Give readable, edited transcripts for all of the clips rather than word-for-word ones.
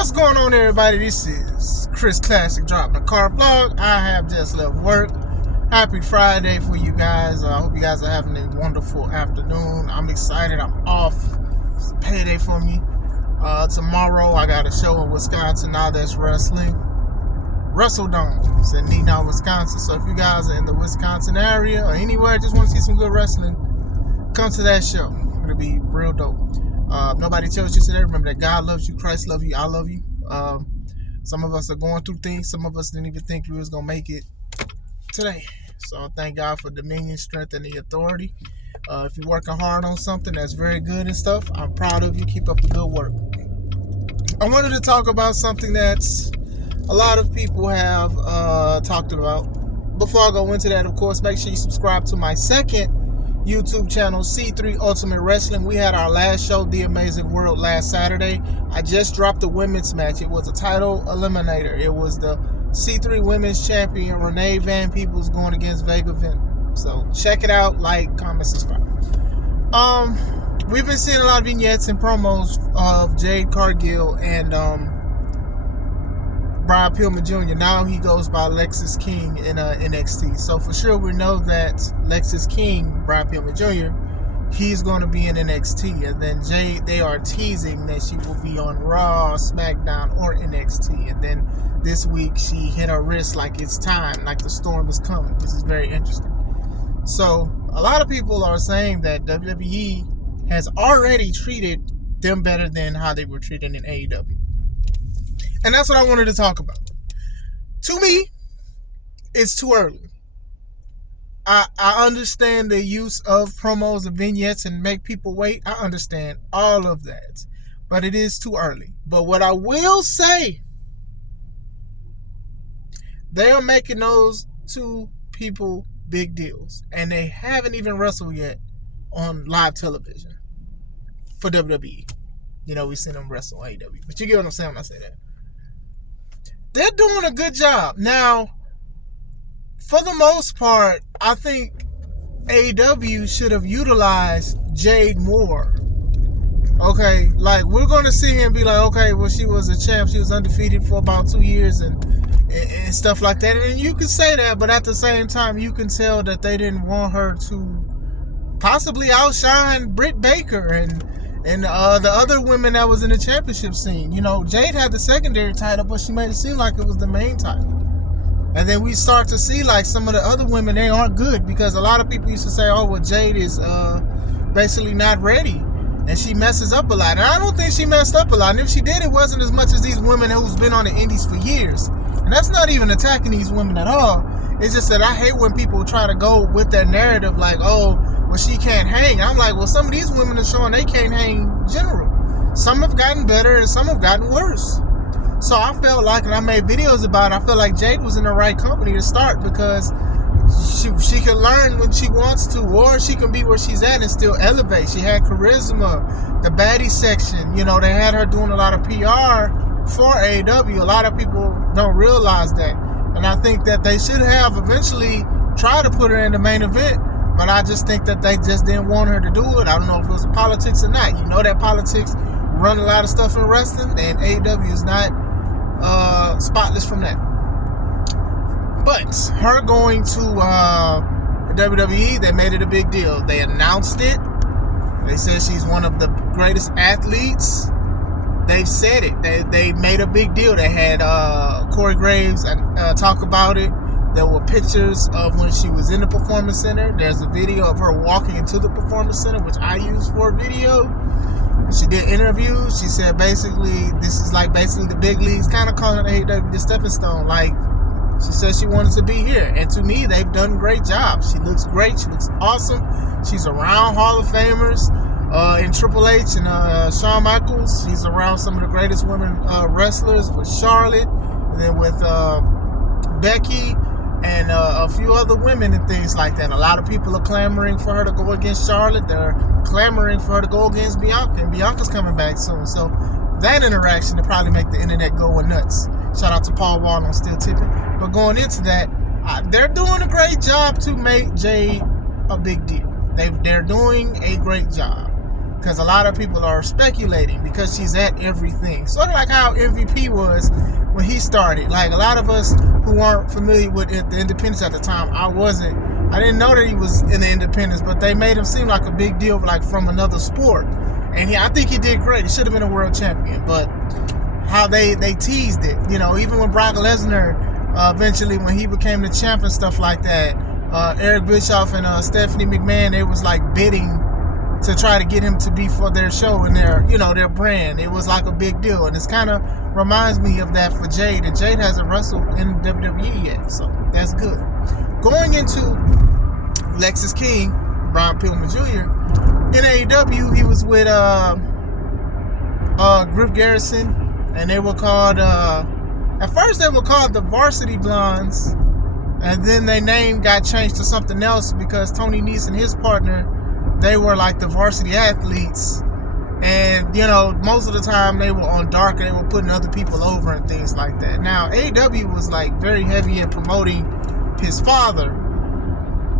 What's going on, everybody? This is Chris Classic dropping a car vlog. I have just left work. Happy Friday for you guys. I hope you guys are having a wonderful afternoon. I'm excited. I'm off. It's a payday for me. Tomorrow I got a show in Wisconsin. Now that's wrestling. WrestleDome. It's in Neenah, Wisconsin. So if you guys are in the Wisconsin area or anywhere, just want to see some good wrestling, come to that show. It'll be real dope. Nobody tells you today. Remember that God loves you, Christ loves you, I love you. Some of us are going through things. Some of us didn't even think we was going to make it today. So thank God for dominion, strength, and the authority. If you're working hard on something that's very good and stuff, I'm proud of you. Keep up the good work. I wanted to talk about something that's a lot of people have talked about. Before I go into that, of course, make sure you subscribe to my second YouTube channel, C3 Ultimate Wrestling. We had our last show, The Amazing World, last Saturday. I just dropped the women's match. It was a title eliminator. It was the C3 Women's Champion, Renee Van Peebles, going against Vega Venom. So check it out, like, comment, subscribe. We've been seeing a lot of vignettes and promos of Jade, Cargill, and Pillman Jr. Now he goes by Lexis King in NXT. So for sure we know that Lexis King, Pillman Jr., he's going to be in NXT. And then Jade, they are teasing that she will be on Raw, SmackDown, or NXT. And then this week she hit her wrist like it's time, like the storm is coming. This is very interesting. So a lot of people are saying that WWE has already treated them better than how they were treated in AEW. And that's what I wanted to talk about. To me, it's too early. I understand the use of promos and vignettes and make people wait. I understand all of that. But it is too early. But what I will say, they are making those two people big deals. And they haven't even wrestled yet on live television for WWE. You know, we've seen them wrestle on AEW. But you get what I'm saying when I say that. They're doing a good job. Now, for the most part, I think AEW should have utilized Jade more. Okay, like, we're going to sit here and be like, okay, well, she was a champ. She was undefeated for about 2 years and stuff like that. And you can say that, but at the same time, you can tell that they didn't want her to possibly outshine Britt Baker and the other women that was in the championship scene. You know, Jade had the secondary title, but she made it seem like it was the main title. And then we start to see, like, some of the other women, they aren't good, because a lot of people used to say, oh, well, Jade is basically not ready, and she messes up a lot. And I don't think she messed up a lot. And if she did, it wasn't as much as these women who's been on the indies for years. And that's not even attacking these women at all. It's just that I hate when people try to go with that narrative like, oh, well, she can't hang. I'm like, well, some of these women are showing they can't hang in general. Some have gotten better and some have gotten worse. So I felt like, and I made videos about it, I felt like Jade was in the right company to start, because she can learn when she wants to, or she can be where she's at and still elevate. She had charisma, the baddie section. You know, they had her doing a lot of PR for AEW. A lot of people don't realize that. And I think that they should have eventually tried to put her in the main event, but I just think that they just didn't want her to do it. I don't know if it was politics or not. You know that politics run a lot of stuff in wrestling, and AEW is not spotless from that. But her going to WWE, they made it a big deal. They announced it. They said she's one of the greatest athletes. They've said it. They made a big deal. They had Corey Graves talk about it. There were pictures of when she was in the Performance Center. There's a video of her walking into the Performance Center, which I used for a video. She did interviews. She said basically, this is like basically the big leagues, kind of calling AEW the stepping stone. Like, she said she wanted to be here. And to me, they've done a great job. She looks great. She looks awesome. She's around Hall of Famers. In Triple H and Shawn Michaels. She's around some of the greatest women wrestlers, with Charlotte, and then with Becky, and a few other women and things like that. A lot of people are clamoring for her to go against Charlotte. They're clamoring for her to go against Bianca, and Bianca's coming back soon. So that interaction will probably make the internet go nuts. Shout out to Paul Wall on Still Tipping. But going into that, they're doing a great job to make Jade a big deal. They're doing a great job. because a lot of people are speculating because she's at everything. Sort of like how MVP was when he started. Like a lot of us who aren't familiar with the independents at the time, I didn't know that he was in the independents, but they made him seem like a big deal, like from another sport. And I think he did great. He should have been a world champion, but how they teased it, even when Brock Lesnar eventually, when he became the champ and stuff like that, Eric Bischoff and Stephanie McMahon, they was like bidding to try to get him to be for their show and their brand. It was like a big deal, and it's kind of reminds me of that for Jade. And Jade hasn't wrestled in WWE yet, so that's good. Going into Lexis King, Brian Pillman Jr. in AEW, he was with Griff Garrison, and they were called. At first, they were called the Varsity Blondes, and then their name got changed to something else because Tony Nese and his partner, they were like the Varsity Athletes. And, most of the time they were on Dark and they were putting other people over and things like that. Now, AEW was like very heavy in promoting his father,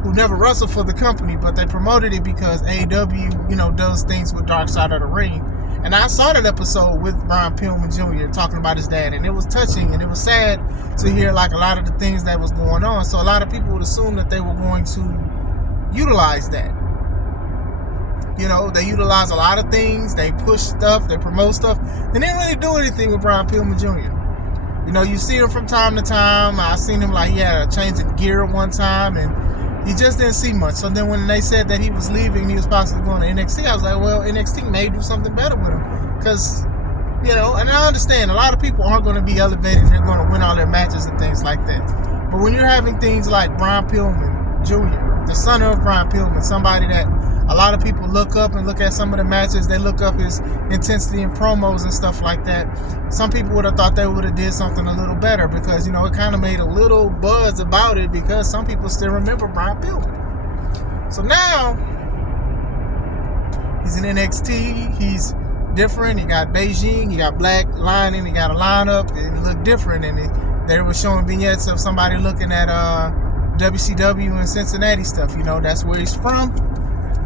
who never wrestled for the company, but they promoted it because AEW, does things with Dark Side of the Ring. And I saw that episode with Brian Pillman Jr. talking about his dad, and it was touching, and it was sad to hear like a lot of the things that was going on. So a lot of people would assume that they were going to utilize that. They utilize a lot of things. They push stuff. They promote stuff. They didn't really do anything with Brian Pillman Jr. You see him from time to time. I seen him changing gear one time, and you just didn't see much. So then when they said that he was leaving, he was possibly going to NXT, I was like, well, NXT may do something better with him. Because, and I understand a lot of people aren't going to be elevated. They're going to win all their matches and things like that. But when you're having things like Brian Pillman Jr., the son of Brian Pillman, somebody that a lot of people look up and look at some of the matches. They look up his intensity in promos and stuff like that. Some people would have thought they would have did something a little better because, it kind of made a little buzz about it because some people still remember Brian Pillman. So now, he's in NXT. He's different. He got Beijing. He got black lining. He got a lineup. And he looked different. And they were showing vignettes of somebody looking at WCW and Cincinnati stuff. That's where he's from.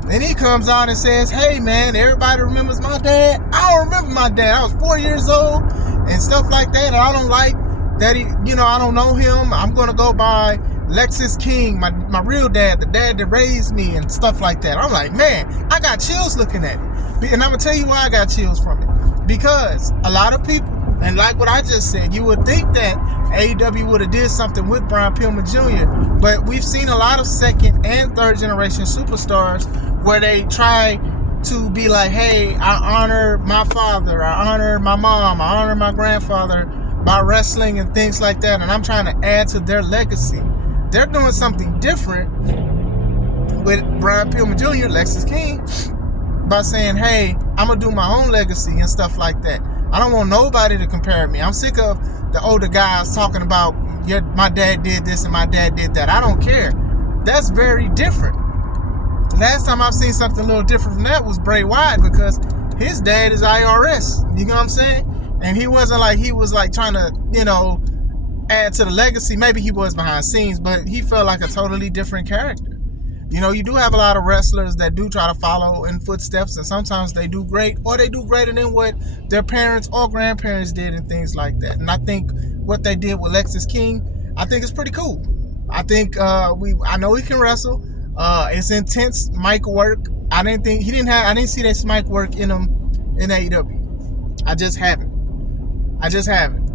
Then he comes on and says, hey, man, everybody remembers my dad. I don't remember my dad. I was 4 years old and stuff like that. And I don't like that he, I don't know him. I'm going to go by Lexis King, my real dad, the dad that raised me and stuff like that. I'm like, man, I got chills looking at it. And I'm going to tell you why I got chills from it. Because a lot of people, and like what I just said, you would think that AEW would have did something with Brian Pillman Jr., but we've seen a lot of second and third generation superstars where they try to be like, hey, I honor my father, I honor my mom, I honor my grandfather by wrestling and things like that, and I'm trying to add to their legacy. They're doing something different with Brian Pillman Jr., Lexis King, by saying, hey, I'm going to do my own legacy and stuff like that. I don't want nobody to compare me. I'm sick of the older guys talking about, my dad did this and my dad did that. I don't care. That's very different. Last time I've seen something a little different from that was Bray Wyatt, because his dad is IRS. You know what I'm saying? And he wasn't like, he was like trying to, add to the legacy. Maybe he was behind scenes, but he felt like a totally different character. You do have a lot of wrestlers that do try to follow in footsteps, and sometimes they do great, or they do greater than what their parents or grandparents did and things like that. And I think what they did with Lexis King, I think it's pretty cool. I think I know he can wrestle. It's intense mic work. I didn't see that mic work in him in AEW. I just haven't.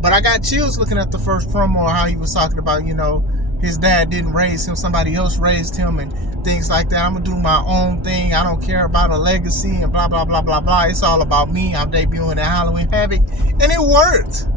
But I got chills looking at the first promo, how he was talking about, his dad didn't raise him, somebody else raised him and things like that. I'm going to do my own thing. I don't care about a legacy and blah, blah, blah, blah, blah. It's all about me. I'm debuting at Halloween Havoc. And it worked.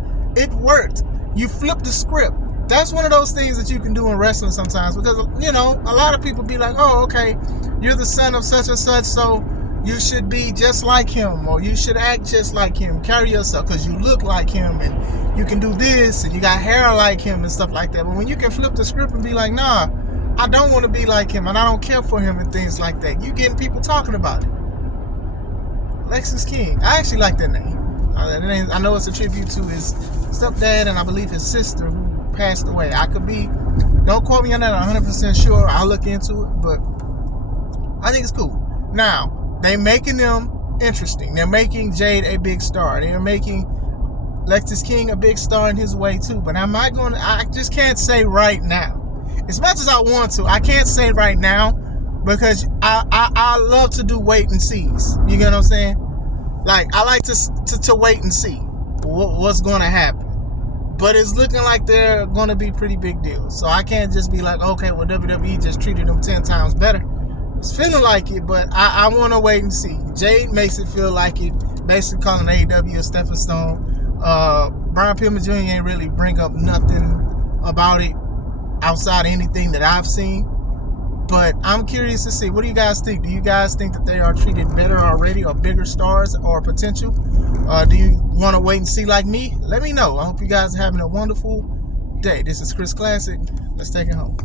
You flip the script. That's one of those things that you can do in wrestling sometimes, because, a lot of people be like, oh, okay, you're the son of such and such, so you should be just like him, or you should act just like him, carry yourself because you look like him, and you can do this, and you got hair like him and stuff like that. But when you can flip the script and be like, nah, I don't want to be like him, and I don't care for him and things like that, you getting people talking about it. Lexis King. I actually like that name. I know it's a tribute to his stepdad and I believe his sister who passed away. I could be, don't quote me on that, I'm 100% sure. I'll look into it, but I think it's cool. Now, they making them interesting. They're making Jade a big star. They're making Lexus King a big star in his way too. But I just can't say right now. As much as I want to, I can't say right now because I love to do wait and sees. You get what I'm saying? Like, I like to wait and see what's going to happen. But it's looking like they're going to be pretty big deals. So I can't just be like, okay, well, WWE just treated them 10 times better. It's feeling like it, but I want to wait and see. Jade makes it feel like it, basically calling AEW a stepping stone. Brian Pillman Jr. ain't really bring up nothing about it outside of anything that I've seen. But I'm curious to see. What do you guys think? Do you guys think that they are treated better already, or bigger stars, or potential? Do you want to wait and see like me? Let me know. I hope you guys are having a wonderful day. This is Chris Classic. Let's take it home.